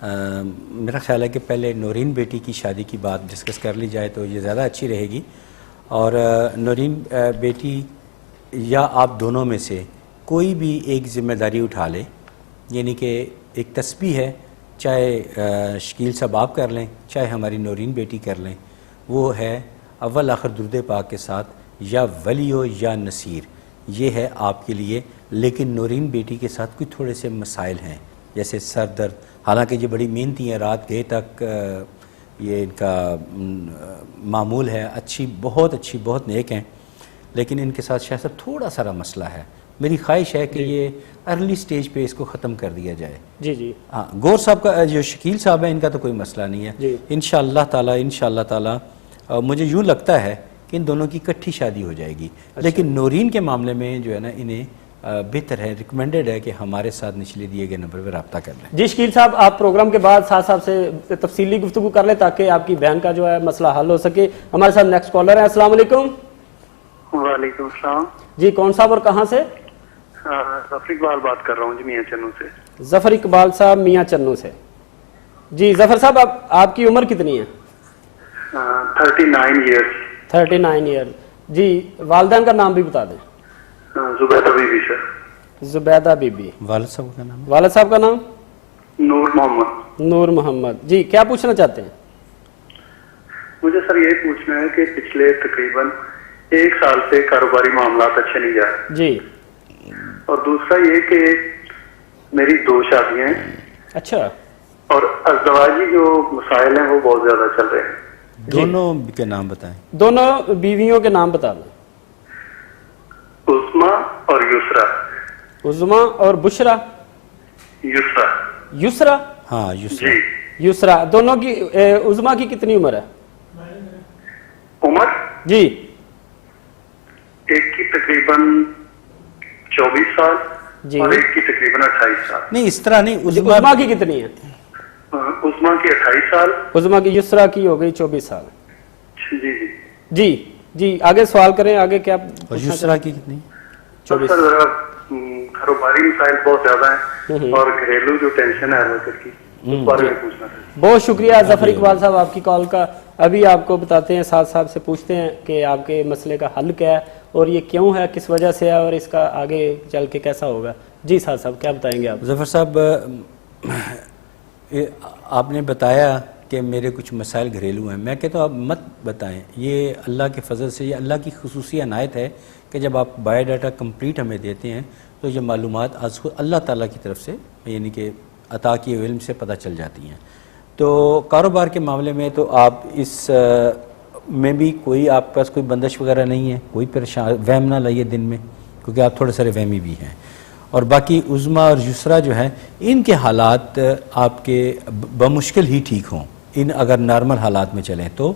मेरा ख्याल है कि पहले नौरीन बेटी की शादी की बात डिस्कस कर ली जाए तो ये ज़्यादा अच्छी रहेगी। और नौरीन बेटी या आप दोनों में से कोई भी एक ज़िम्मेदारी उठा ले, यानी कि एक तस्बीह है, चाहे शकील साहब आप कर लें, चाहे हमारी नौरीन बेटी कर लें, वो है अव्वल आखिर दुरूद पाक के साथ या वलियो या नसीर, ये है आपके लिए। लेकिन नौरीन बेटी के साथ कुछ थोड़े से मसाइल हैं, जैसे सर दर्द। हालांकि ये बड़ी मेहनती हैं, रात गए तक ये इनका मामूल है, अच्छी बहुत नेक हैं, लेकिन इनके साथ शायद थोड़ा सारा मसला है। मेरी ख्वाहिश है कि ये अर्ली स्टेज पे इसको ख़त्म कर दिया जाए। जी जी। हाँ, गौर साहब का जो शकील साहब है, इनका तो कोई मसला नहीं है। इंशाअल्लाह ताला मुझे यूँ लगता है कि इन दोनों की इकट्ठी शादी हो जाएगी। अच्छा। लेकिन नौरीन के मामले में जो है ना, इन्हें बेहतर है, रिकमेंडेड है कि हमारे साथ निचले दिए गए नंबर पर रब्ता कर लें। जी शकील साहब, आप प्रोग्राम के बाद साथ साहब से तफसीली गुफ्तगू कर लें ताकि आपकी बहन का जो है मसला हल हो सके। हमारे साथ नेक्स्ट कॉलर है। अस्सलाम वालेकुम। वालेकुम सलाम। जी, कौन साहब और कहाँ से? जफर इकबाल बात कर रहा हूँ जी, मियाँ चन्नू से। जफर इकबाल साहब मियाँ चन्नू से। जी जफर साहब, आपकी उम्र कितनी है? 39 ईयर्स। 39 ईयर। जी, वालिदैन का नाम भी बता दें। जुबैदा बीबी सर। जुबैदा बीबी। वालिद साहब का नाम? वालिद साहब का नाम? नूर मोहम्मद। नूर मोहम्मद। जी, क्या पूछना चाहते हैं? मुझे सर ये पूछना है कि पिछले तकरीबन 1 साल से कारोबारी मामला अच्छे नहीं जा रहे जी, और दूसरा ये कि मेरी 2 शादियां हैं। अच्छा। और अज़दवाजी जो मसाइल हैं वो बहुत ज्यादा चल रहे हैं। दोनों के नाम बताएं। दोनों बीवियों के नाम बता दें। उस्मा और युसरा। उज़मा और बुशरा, युसरा। युसरा, हाँ युसरा। जी। युसरा, दोनों की उज़मा की कितनी उम्र है? उम्र जी। एक की तकरीबन 24 साल जी। और एक की तकरीबन 28 साल। नहीं इस तरह नहीं, उज़मा की कितनी है? उस्मा की 28 साल। उज़मा की, युसरा की हो गई 24 साल। जी जी जी जी, आगे सवाल करें, आगे क्या और युसरा की कितनी? तो 24। सर कारोबारी मसाइल बहुत ज्यादा हैं और घरेलू जो टेंशन है घर की उस बारे में पूछना था। बहुत शुक्रिया जफर इकबाल साहब आपकी कॉल का। अभी आपको बताते हैं, साथ साहब से पूछते हैं कि आपके मसले का हल क्या है और ये क्यों है, किस वजह से है और इसका आगे चल के कैसा होगा। जी साथ साहब क्या बताएंगे आप? जफर साहब आपने बताया कि मेरे कुछ मसाइल घरेलू हैं। मैं कहता हूँ आप मत बताएं, ये अल्लाह के फजल से, ये अल्लाह की खुसूसी अनायत है कि जब आप बायोडाटा कंप्लीट हमें देते हैं तो ये मालूमात आज खुद अल्लाह ताला की तरफ से यानी कि अता की इल्म से पता चल जाती हैं। तो कारोबार के मामले में तो आप इस में भी कोई आपके पास कोई बंदिश वगैरह नहीं है, कोई परेशान वहम ना लाइए दिन में, क्योंकि आप थोड़े सारे वहमी भी हैं। और बाकी उज़मा और युसरा जो है इनके हालात आपके बमुश्किल ही ठीक हों, इन अगर नॉर्मल हालात में चलें तो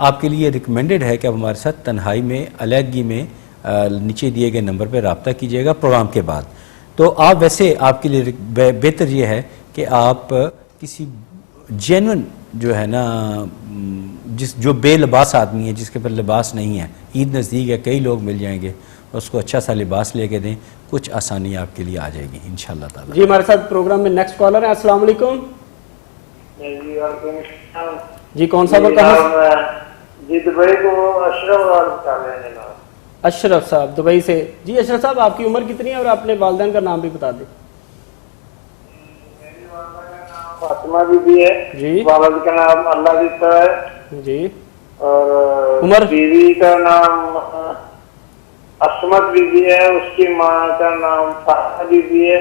आपके लिए रिकमेंडेड है कि आप हमारे साथ तन्हाई में अलहदगी में नीचे दिए गए नंबर पर रब्ता कीजिएगा प्रोग्राम के बाद। तो आप वैसे आपके लिए बेहतर ये है कि आप किसी जेन्युइन जो है ना, जो बेलिबास आदमी है, जिसके पर लिबास नहीं है, ईद नज़दीक है, कई लोग मिल जाएंगे, उसको अच्छा सा लिबास लेके दें, कुछ आसानी आपके लिए आ जाएगी इंशाअल्लाह ताला। जी हमारे साथ प्रोग्राम में नेक्स्ट कॉलर है। अस्सलाम वालेकुम। जी कौन सा और कहाँ? जी दुबई को अशरफ अशरफ साहब दुबई से। जी अशरफ साहब आपकी उम्र कितनी है और अपने वालिदैन का नाम भी बता दें। फातिमा बीबी है जी। वालिद का नाम अल्लाह दीता है जी। और उमर? बीवी का नाम असमत बीबी है, उसकी माँ का नाम फातिमा बीबी है।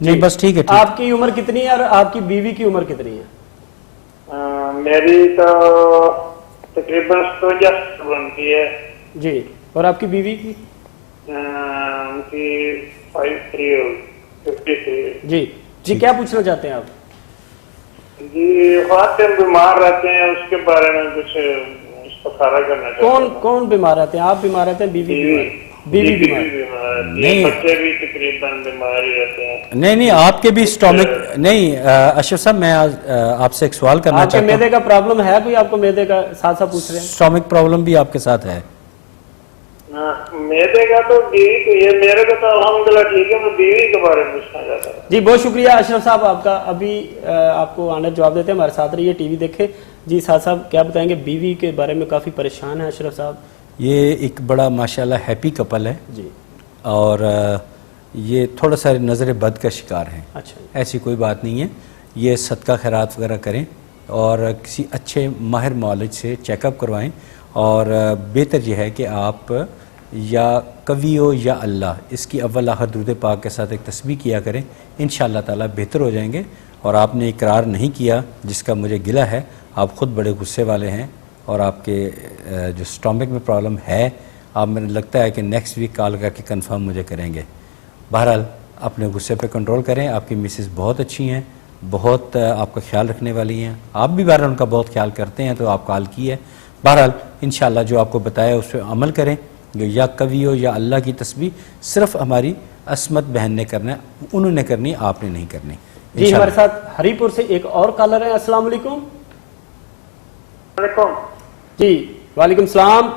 नहीं बस ठीक है, ठीक। आपकी उम्र कितनी है और आपकी बीवी की उम्र कितनी है? मेरी तो तकरीबन 57 बनती है जी। और आपकी बीवी की? उनकी 53 जी जी। क्या पूछना चाहते हैं आप? जी ख्वातीन बीमार रहते हैं, उसके बारे में कुछ इस्तिखारा करना चाहते कौन हैं। कौन बीमार रहते हैं? आप बीमार रहते हैं? बीवी बीमार? बीवी बीमार। नहीं। बच्चे भी तकरीबन बीमार ही रहते हैं। नहीं आपके भी स्टोमिक नहीं। अशरफ साहब मैं आज आपसे एक सवाल करना आपके चाहता हूँ। मैदे का प्रॉब्लम है कोई? आपको मैदे का साथ साथ पूछ रहे हैं। स्टोमिक प्रॉब्लम भी आपके साथ है? मेरे का तो बीवी को, ये मेरे को तो अल्हम्दुलिल्लाह ठीक है, मैं बीवी के बारे में पूछना चाहता हूँ। जी बहुत शुक्रिया अशरफ साहब आपका। अभी आपको आने जवाब देते हैं, हमारे साथ रहिए, टीवी देखें। जी साहब साहब क्या बताएंगे? बीवी के बारे में काफ़ी परेशान है अशरफ साहब। ये एक बड़ा माशाल्लाह हैप्पी कपल है जी। और ये थोड़ा सा नज़र बद का शिकार हैं। अच्छा। ऐसी कोई बात नहीं है। ये सदका खैरात वगैरह करें और किसी अच्छे माहिर मौलज से चेकअप करवाएं। और बेहतर यह है कि आप या कवी हो या अल्लाह, इसकी अव्वल आखिर दुरूद पाक के साथ एक तस्बीह किया करें, इंशाअल्लाह ताला बेहतर हो जाएंगे। और आपने इकरार नहीं किया जिसका मुझे गिला है, आप ख़ुद बड़े गुस्से वाले हैं और आपके जो स्टोमिक में प्रॉब्लम है, आप मुझे लगता है कि नेक्स्ट वीक कॉल करके कंफर्म मुझे करेंगे। बहरहाल अपने गुस्से पे कंट्रोल करें। आपकी मिसेस बहुत अच्छी हैं, बहुत आपका ख्याल रखने वाली हैं, आप भी बहरहाल उनका बहुत ख्याल करते हैं, तो आप कॉल की है। बहरहाल इंशाअल्लाह जो आपको बताया उस पर अमल करें। या कवि हो या अल्लाह की तस्बीह सिर्फ हमारी असमत बहन ने करना है, उन्होंने करनी, आपने नहीं करनी। जी हमारे साथ हरीपुर से एक और कॉलर है। अस्सलाम वालेकुम। जी वालेकुम सलाम।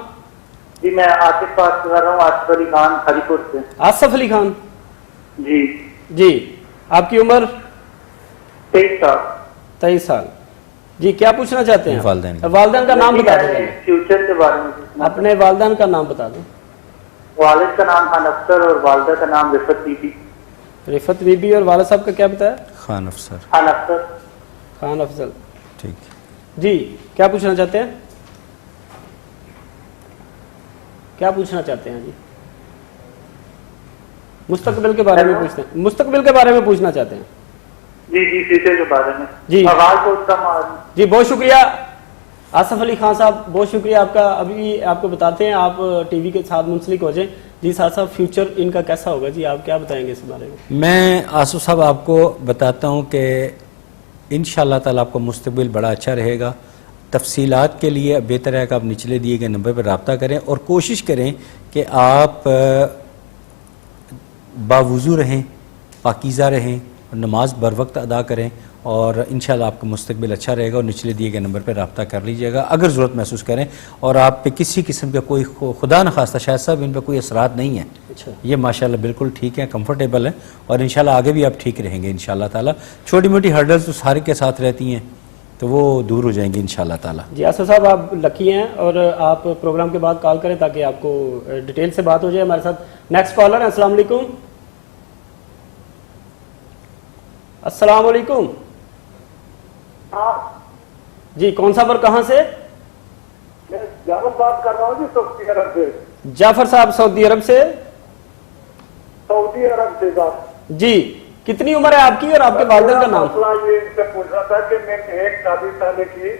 जी मैं आसिफ बात कर रहा हूँ, आसिफ अली खान हरीपुर से। आसिफ अली खान जी जी। आपकी उम्र? 23 साल। 23 साल। जी क्या पूछना चाहते हैं? वालिदैन वालिदैन का नाम बता दें। फ्यूचर के बारे में पूछना। अपने वालिदैन का नाम बता दें। वालिद का नाम खान अख्तर और वालिदा का नाम रिफत बीबी। रिफत बीबी। और वालिद साहब का क्या बताया? खान अफसर। खान अख्तर। खान अफजल। ठीक। जी क्या पूछना चाहते हैं? क्या पूछना चाहते हैं? जी मुस्तकबिल के बारे में पूछते हैं। मुस्तकबिल के बारे में पूछना चाहते हैं। जी जी फ्यूचर के बारे में। जी आवाज बहुत कम आ रही। जी बहुत शुक्रिया आसफ अली खान साहब, बहुत शुक्रिया आपका। अभी आपको बताते हैं, आप टीवी के साथ मुंसलिक हो जाएं। जी साहब साहब, फ्यूचर इनका कैसा होगा जी, आप क्या बताएंगे इस बारे में? मैं आसफ साहब आपको बताता हूँ कि इंशाअल्लाह ताला आपका मुस्तकबिल बड़ा अच्छा रहेगा। तफसीलात के लिए बेहतर है कि आप निचले दिए गए नंबर पर रब्ता करें और कोशिश करें कि आप बावुज़ू रहें, पाकीज़ा रहें और नमाज बर वक्त अदा करें और इंशाअल्लाह आपका मुस्तकबिल अच्छा रहेगा। और निचले दिए गए नंबर पर रब्ता कर लीजिएगा अगर ज़रूरत महसूस करें और आप पे किसी किस्म का कोई खुदा न खास्ता शायद साहब इन पर कोई असरात नहीं है। अच्छा, ये माशाल्लाह बिल्कुल ठीक है, कंफर्टेबल है और इंशाल्लाह आगे भी आप ठीक रहेंगे इंशाल्लाह ताला। छोटी मोटी हर्डल्स तो सारे के साथ रहती हैं तो वो दूर हो जाएंगी इंशाल्लाह ताला। जी आसफ साहब, आप लकी हैं और आप प्रोग्राम के बाद कॉल करें ताकि आपको डिटेल से बात हो जाए। हमारे साथ नेक्स्ट कॉलर है। अस्सलाम वालेकुम। अस्सलाम वालेकुम जी, कौन सा पर कहाँ से? मैं जाफर बात कर रहा हूँ जी, सऊदी अरब से। जाफर साहब सऊदी अरब से? सऊदी अरब से बात जी, कितनी उम्र है आपकी और आपके वालिदैन का नाम? मसला ये इनसे पूछ रहा था कि मैंने एक शादी पहले की,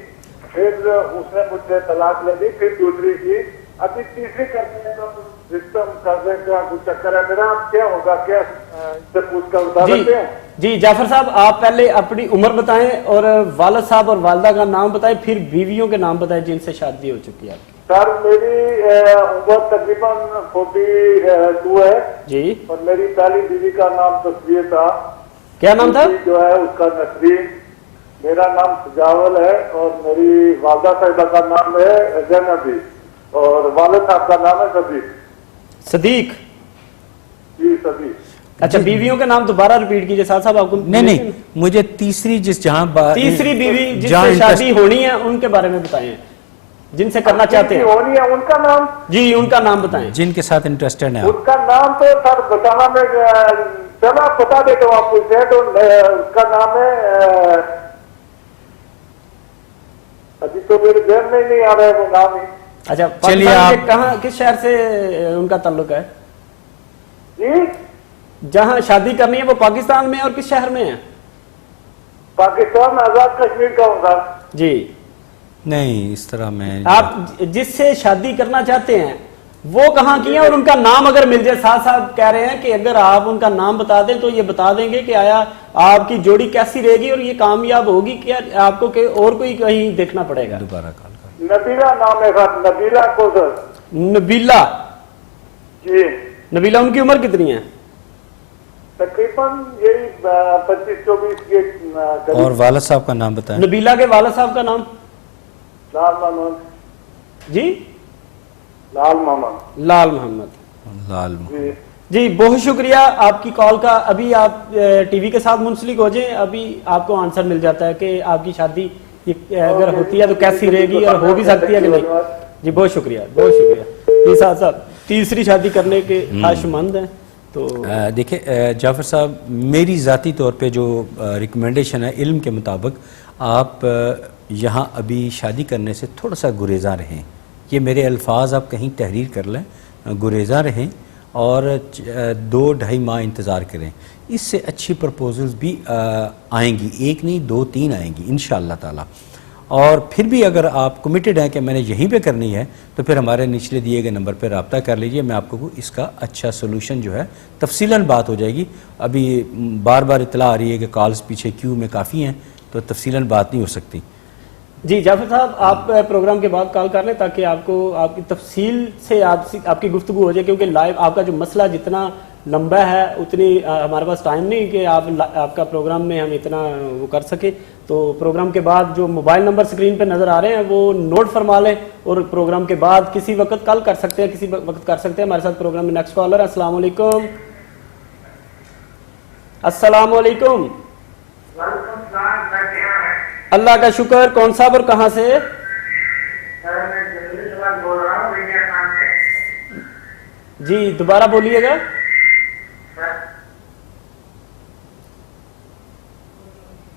फिर उसने मुझसे तलाक ले दी, फिर दूसरी की, अभी तीसरी करने का सिस्टम करने का कुछ चक्कर है मेरा। क्या होगा, क्या इससे पूछ कर बता सकते हैं? जी जाफर साहब, आप पहले अपनी उम्र बताएं और वालिद साहब और वालिदा का नाम बताएं, फिर बीवियों के नाम बताएं जिनसे शादी हो चुकी है आपकी। सर मेरी उम्र तकरीबन 42 है जी, और मेरी पहली बीवी का नाम तस्वीर था। क्या नाम था? जो है उसका नसरीन, मेरा नाम सजावल है और मेरी वालदा साहिबा का नाम है जैनबी और वालिद साहब का नाम है सदीक। सदीक जी सदीक। अच्छा, बीवियों के नाम दोबारा रिपीट कीजिए साथ साहब। आपको नहीं, मुझे तीसरी तीसरी बीवी जिससे शादी होनी है उनके बारे में बताएं, जिनसे करना चाहते हैं। होनी है उनका नाम? जी, उनका नाम बताएं। जिनके साथ इंटरेस्टेड है। उनका नाम तो सर बताना में चला बता दे तो आप पूछे तो उसका नाम है, अभी तो मेरे ध्यान में नहीं आ रहा है वो नाम ही। अच्छा, चलिए पाकिस्तान के आप कहाँ, किस शहर से उनका ताल्लुक है? जी, जहाँ शादी करनी है वो पाकिस्तान में और किस शहर में है? पाकिस्तान आजाद कश्मीर का होगा जी। नहीं, इस तरह मैं आप जिससे शादी करना चाहते हैं वो कहाँ की है और उनका नाम अगर मिल जाए। साथ साथ कह रहे हैं कि अगर आप उनका नाम बता दें तो ये बता देंगे कि आया आपकी जोड़ी कैसी रहेगी और ये कामयाब होगी क्या, आपको और कोई कहीं देखना पड़ेगा? दोबारा कॉल कर। नबीला नाम है सर, नबीला को सर। नबीला? जी। नबीला, उनकी उम्र कितनी है? तकरीबन यही 25-24 के करीब। और वालिद साहब का नाम बताएं। नबीला के वालिद साहब का नाम? लाल मोहम्मद। जी, लाल मोहम्मद। लाल मोहम्मद। लाल जी जी, बहुत शुक्रिया आपकी कॉल का। अभी आप टीवी के साथ मुंसलिक हो जाएं, अभी आपको आंसर मिल जाता है कि आपकी शादी अगर होती है तो कैसी रहेगी और हो भी सकती है कि नहीं। जी बहुत शुक्रिया, बहुत शुक्रिया। ये साहब तीसरी शादी करने के ख्वाहिशमंद हैं तो देखिए जाफर साहब, मेरी ज़ाती तौर पे जो रिकमेंडेशन है इल्म के मुताबिक, आप यहाँ अभी शादी करने से थोड़ा सा गुरेज़ा रहें। ये मेरे अल्फाज आप कहीं तहरीर कर लें, गुरेज़ा रहें और 2-2.5 माह इंतज़ार करें। इससे अच्छी प्रपोजल्स भी आएंगी, एक नहीं 2-3 आएंगी इंशाअल्लाह ताला। और फिर भी अगर आप कमिटेड हैं कि मैंने यहीं पे करनी है तो फिर हमारे निचले दिए गए नंबर पर रब्ता कर लीजिए। मैं आपको इसका अच्छा सोल्यूशन जो है तफसीलन बात हो जाएगी। अभी बार बार इतला आ रही है कि कॉल्स पीछे क्यू में काफ़ी हैं तो तफसीलन बात नहीं हो सकती। जी जाफर साहब, आप प्रोग्राम के बाद कॉल कर लें ताकि आपको आपकी तफसील से आपकी गुफ्तगू हो जाए, क्योंकि लाइव आपका जो मसला जितना लंबा है उतनी हमारे पास टाइम नहीं कि आपका प्रोग्राम में हम इतना वो कर सके। तो प्रोग्राम के बाद जो मोबाइल नंबर स्क्रीन पे नज़र आ रहे हैं वो नोट फरमा लें और प्रोग्राम के बाद किसी वक्त कॉल कर सकते हैं, किसी वक्त कर सकते हैं। हमारे साथ प्रोग्राम में नेक्स्ट कॉलर है। अस्सलाम वालेकुम। अस्सलाम वालेकुम। अल्लाह का शुक्र। कौन सा और कहाँ से? जी दोबारा बोलिएगा।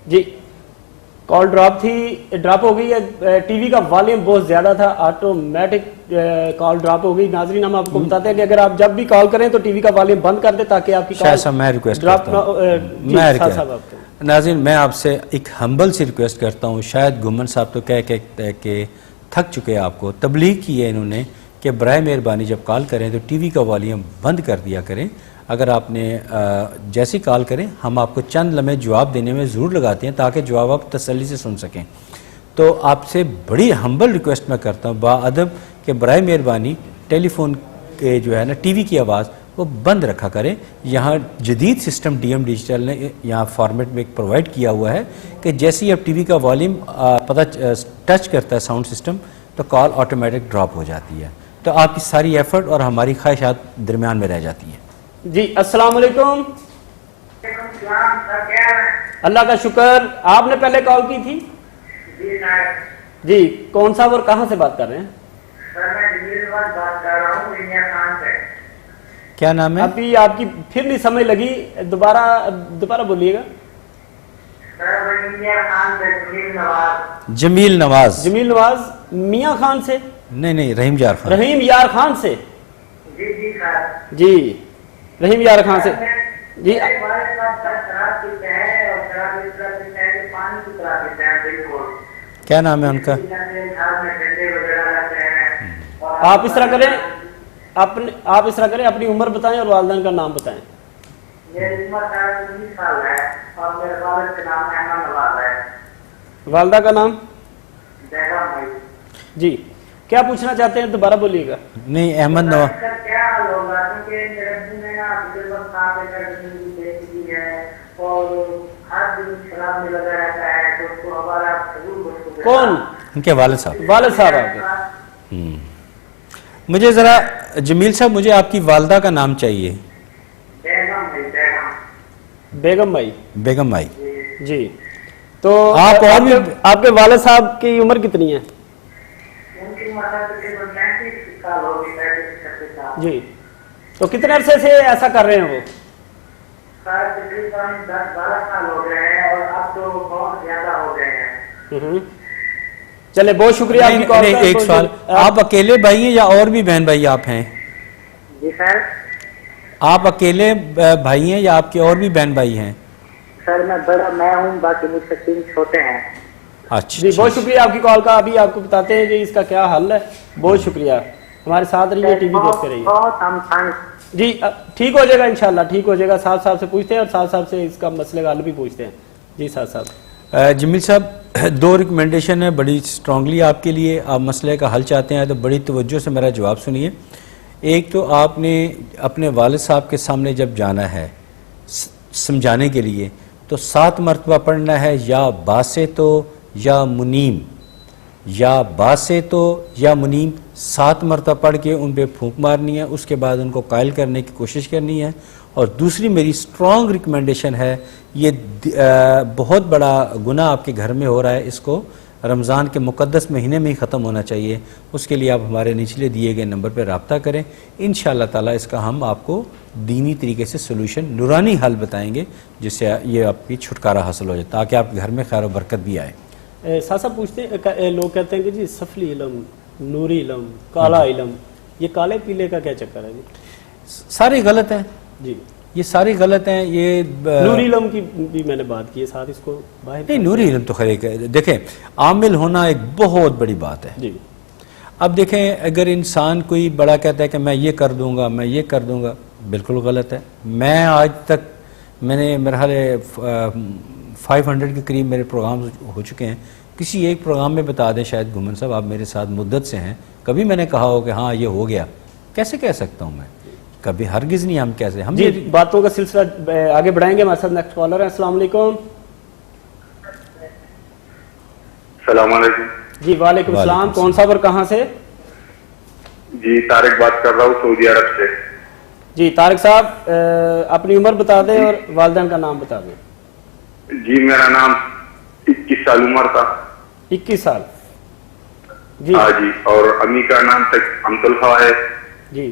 जी कॉल ड्रॉप हो गई है। टीवी का वॉल्यूम बहुत ज्यादा था, ऑटोमेटिक कॉल ड्रॉप हो गई। नाजरीन, हम आपको बताते हैं कि अगर आप जब भी कॉल करें तो टीवी का वॉल्यूम बंद कर दे ताकि आपकी कॉल मैं रिक्वेस्ट ड्रॉप करता हूं। ناظرین میں آپ سے ایک ہمبل سی ریکویسٹ کرتا ہوں، شاید گھمن صاحب تو کہہ کہ تھک چکے آپ کو، تبلیغ کی ہے انہوں نے کہ برائے مہربانی جب کال کریں تو ٹی وی کا والیوم بند کر دیا کریں. اگر آپ نے جیسی کال کریں ہم آپ کو چند لمحے جواب دینے میں ضرور لگاتے ہیں تاکہ جواب آپ تسلی سے سن سکیں. تو آپ سے بڑی ہمبل ریکویسٹ میں کرتا ہوں با ادب کہ برائے مہربانی ٹیلی فون کے جو ہے نا ٹی وی کی آواز وہ بند رکھا کریں. یہاں جدید سسٹم ڈی ایم ڈیجیٹل نے یہاں فارمیٹ میں ایک پرووائڈ کیا ہوا ہے کہ جیسے ہی اب ٹی وی کا والیوم ٹچ کرتا ہے ساؤنڈ سسٹم تو کال آٹومیٹک ڈراپ ہو جاتی ہے. تو آپ کی ساری ایفرٹ اور ہماری خواہشات درمیان میں رہ جاتی ہیں. جی السلام علیکم. اللہ کا شکر. آپ نے پہلے کال کی تھی؟ جی کون صاحب اور کہاں سے بات کر رہے ہیں؟ کیا نام ہے؟ ابھی آپ کی پھر نہیں سمجھ لگی، دوبارہ بولیے گا. جمیل نواز. جمیل نواز میاں خان سے؟ نہیں رحیم یار خان. رحیم یار خان سے. جی رحیم یار خان سے. جی کیا نام ہے ان کا؟ آپ اس طرح کریں اپنی عمر بتائیں اور والدین کا نام بتائیں. والدہ کا نام؟ جی کیا پوچھنا چاہتے ہیں دوبارہ بولیے گا. نہیں احمد نواز. کون؟ ان کے والد صاحب. والد صاحب آپ کے. مجھے ذرا جمیل صاحب مجھے آپ کی والدہ کا نام چاہیے. بیگم بھائی. بیگم بھائی. جی تو آپ کے والد صاحب کی عمر کتنی ہے؟ جی تو کتنے عرصے سے ایسا کر رہے ہیں وہ؟ چلے بہت شکریہ آپ کی کال کا. ایک سوال، آپ اکیلے بھائی ہیں یا اور بھی بہن بھائی آپ ہیں؟ جی سر. آپ اکیلے بھائی ہیں یا آپ کے اور بھی بہن بھائی ہیں؟ سر میں بڑا میں ہوں، باقی مجھ سے 3 چھوٹے ہیں. اچھا جی بہت شکریہ آپ کی کال کا. ابھی آپ کو بتاتے ہیں کہ اس کا کیا حل ہے. بہت شکریہ، ہمارے ساتھ رہیے، ٹی وی دیکھتے رہیے. جی ٹھیک ہو جائے گا انشاءاللہ، ٹھیک ہو جائے گا. صاحب سے پوچھتے ہیں اور صاحب سے اس کا مسئلے کا حل بھی پوچھتے ہیں. جی صاحب. جمیل صاحب 2 ریکمنڈیشن ہے بڑی اسٹرانگلی آپ کے لیے. آپ مسئلے کا حل چاہتے ہیں تو بڑی توجہ سے میرا جواب سنیے. ایک تو آپ نے اپنے والد صاحب کے سامنے جب جانا ہے سمجھانے کے لیے تو 7 مرتبہ پڑھنا ہے، یا باسطو یا منیم، یا باسطو یا منیم. 7 مرتبہ پڑھ کے ان پہ پھونک مارنی ہے، اس کے بعد ان کو قائل کرنے کی کوشش کرنی ہے. اور دوسری میری اسٹرانگ ریکمنڈیشن ہے، یہ بہت بڑا گناہ آپ کے گھر میں ہو رہا ہے، اس کو رمضان کے مقدس مہینے میں ہی ختم ہونا چاہیے. اس کے لیے آپ ہمارے نچلے دیے گئے نمبر پہ رابطہ کریں. انشاءاللہ تعالی اس کا ہم آپ کو دینی طریقے سے سولوشن، نورانی حل بتائیں گے جس سے یہ آپ کی چھٹکارا حاصل ہو جائے تاکہ آپ کے گھر میں خیر و برکت بھی آئے. صاحب پوچھتے ہیں، لوگ کہتے ہیں کہ جی سفلی علم، نوری علم، کالا علم، یہ کالے پیلے کا کیا چکر ہے؟ جی سارے غلط ہیں. جی یہ ساری غلط ہیں. یہ نوری علم کی بھی میں نے بات کی ہے ساتھ، اس کو باہر نہیں. نوری علم تو خیر دیکھیں عامل ہونا ایک بہت بڑی بات ہے. جی اب دیکھیں اگر انسان کوئی بڑا کہتا ہے کہ میں یہ کر دوں گا، میں یہ کر دوں گا، بالکل غلط ہے. میں آج تک میں نے میرے خیال 500 کے قریب میرے پروگرام ہو چکے ہیں. کسی ایک پروگرام میں بتا دیں شاید گھمن صاحب آپ میرے ساتھ مدت سے ہیں، کبھی میں نے کہا ہو کہ ہاں یہ ہو گیا؟ کیسے کہہ سکتا ہوں میں؟ کبھی ہرگز نہیں. ہم کیسے ہم جی باتوں کا سلسلہ آگے بڑھائیں گے. ہمارے ساتھ نیکسٹ کالر ہے. السلام علیکم. السلام علیکم. جی وعلیکم السلام. کون صاحب اور کہاں سے؟ جی طارق بات کر رہا ہوں سعودی عرب سے. جی طارق صاحب اپنی عمر بتا دیں اور والدین کا نام بتا دیں. جی میرا نام 21 سال عمر تھا. 21 سال. جی ہاں جی. اور امی کا نام امتل خواہ ہے. جی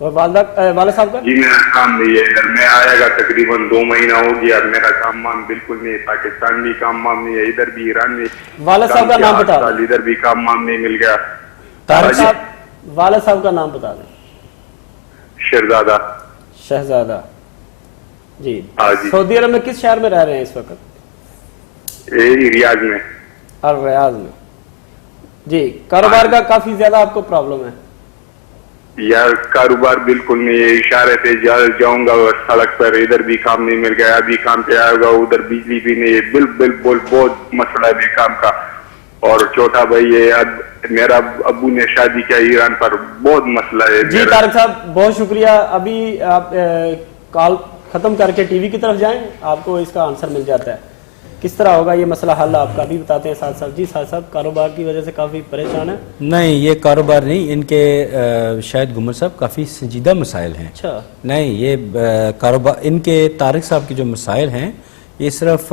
اور والد صاحب کا؟ جی میرا کام نہیں ہے ادھر. میں آیا گا تقریباً 2 مہینہ ہو گیا. میرا کام مام بالکل نہیں. پاکستان بھی کام مام نہیں ہے، ادھر بھی ایران میں. والد صاحب کا نام بتا دیں. ادھر بھی کام مام نہیں مل گیا. طارق صاحب والد صاحب کا نام بتا دیں. شہزادہ. شہزادہ. جی ہاں جی سعودی عرب میں کس شہر میں رہ رہے ہیں اس وقت؟ ریاض میں. الریاض میں. جی کاروبار کا کافی زیادہ آپ کو پرابلم ہے؟ یار کاروبار بالکل نہیں ہے, اشارے پہ جاؤں گا سڑک پر, ادھر بھی کام نہیں مل گیا, ابھی کام پہ آئے گا ادھر بجلی بھی نہیں ہے, بالکل بہت مسئلہ ہے کام کا. اور چھوٹا بھائی ہے, اب میرا ابو نے شادی کیا ایران پر, بہت مسئلہ ہے. جی طارق صاحب بہت شکریہ. ابھی آپ کال ختم کر کے ٹی وی کی طرف جائیں, آپ کو اس کا آنسر مل جاتا ہے. کس طرح ہوگا یہ مسئلہ حل آپ کا بھی بتاتے ہیں ساتھ ساتھ. جی ساتھ صاحب کاروبار کی وجہ سے کافی پریشان ہے؟ نہیں یہ کاروبار نہیں, ان کے شاید گمر صاحب کافی سنجیدہ مسائل ہیں. اچھا نہیں یہ کاروبار, ان کے طارق صاحب کے جو مسائل ہیں یہ صرف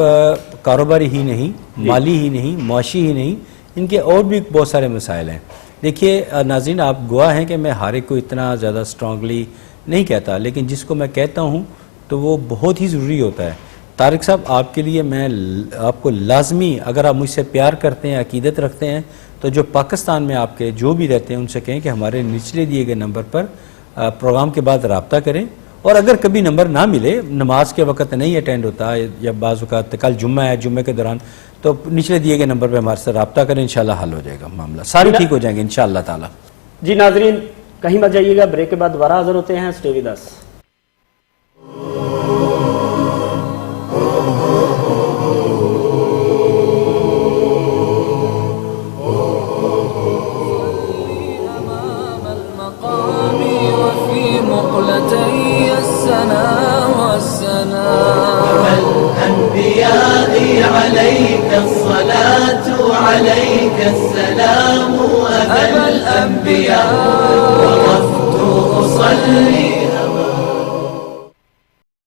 کاروباری ہی نہیں, مالی ہی نہیں, معاشی ہی نہیں, ان کے اور بھی بہت سارے مسائل ہیں. دیکھیے ناظرین آپ گواہ ہیں کہ میں ہر ایک کو اتنا زیادہ سٹرونگلی نہیں کہتا, لیکن جس کو میں کہتا ہوں تو وہ بہت ہی ضروری ہوتا ہے. طارق صاحب آپ کے لیے میں آپ کو لازمی, اگر آپ مجھ سے پیار کرتے ہیں, عقیدت رکھتے ہیں, تو جو پاکستان میں آپ کے جو بھی رہتے ہیں ان سے کہیں کہ ہمارے نچلے دیے گئے نمبر پر پروگرام کے بعد رابطہ کریں. اور اگر کبھی نمبر نہ ملے, نماز کے وقت نہیں اٹینڈ ہوتا یا بعض اوقات کل جمعہ ہے, جمعے کے دوران, تو نچلے دیے گئے نمبر پہ ہمارے سے رابطہ کریں, انشاءاللہ حل ہو جائے گا معاملہ, سارے ٹھیک ہو جائیں گے انشاءاللہ تعالی. جی ناظرین کہیں مت جائیے گا, بریک کے بعد دوبارہ حاضر ہوتے ہیں. Stay with us. عليك الصلاة عليك السلام أبا الأنبياء وقفت أصلي